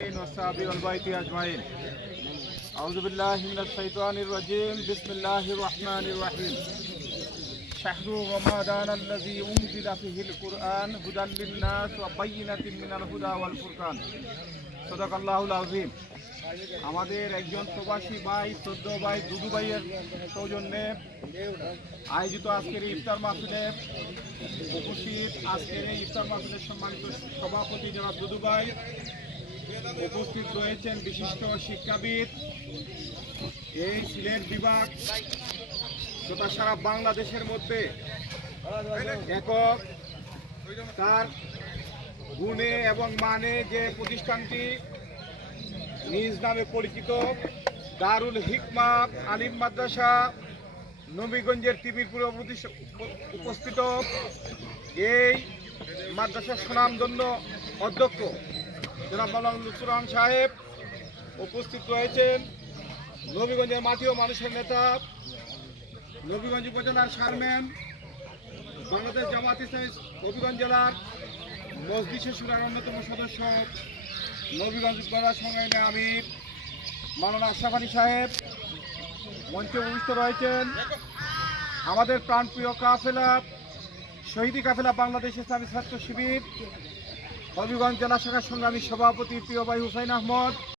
والصحابة والبيت أجمعين. أعوذ بالله من الشيطان الرجيم. بسم الله الرحمن الرحيم. شهر رمضان الذي أنزل فيه القرآن هدى للناس وبينات من الهدى والفرقان. صدق الله العظيم. আমাদের একজন প্রবাসী ভাই, 14 ভাই, দুদু ভাইয়ের সৌজন্যে আয়োজিত আজকের ইফতার মাহফিলে উপস্থিত আজকের এই ইফতার মাহফিলের সম্মানিত সভাপতি জনাব দুদু ভাই, উপস্থিত রয়েছেন বিশিষ্ট শিক্ষাবিদ, এই সিলেট বিভাগ তথা সারা বাংলাদেশের মধ্যে একক তার গুণে এবং মানে যে প্রতিষ্ঠানটি নিজ নামে পরিচিত দারুল হিকমা আলিম মাদ্রাসা নবীগঞ্জের তিমিরপুরে উপস্থিত এই মাদ্রাসার সুনামধন্য অধ্যক্ষ জনাব মাওলানা লুৎফুর রহমান সাহেব, উপস্থিত রয়েছেন নবীগঞ্জের মাটি ও মানুষের নেতা, নবীগঞ্জ উপজেলার চেয়ারম্যান, বাংলাদেশ জামাত ইসলামী নবীগঞ্জ জেলার মজলিসে শুরার অন্যতম সদস্য, নবীগঞ্জ উপজেলা সংগ্রামী আমির মাওলানা আশরাফ আলী সাহেব, মঞ্চে উপস্থিত রয়েছেন আমাদের প্রাণপ্রিয় কাফেলা শহীদি কাফেলা বাংলাদেশ ইসলামী ছাত্র শিবির নবীগঞ্জ জেলা শাখার সংগ্রামী সভাপতি প্রিয় ভাই হুসাইন আহমদ।